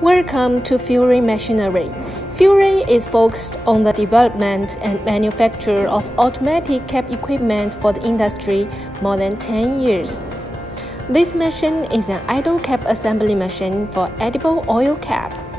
Welcome to Furi Machinery. Furi is focused on the development and manufacture of automatic cap equipment for the industry more than 10 years. This machine is an idle cap assembly machine for edible oil cap.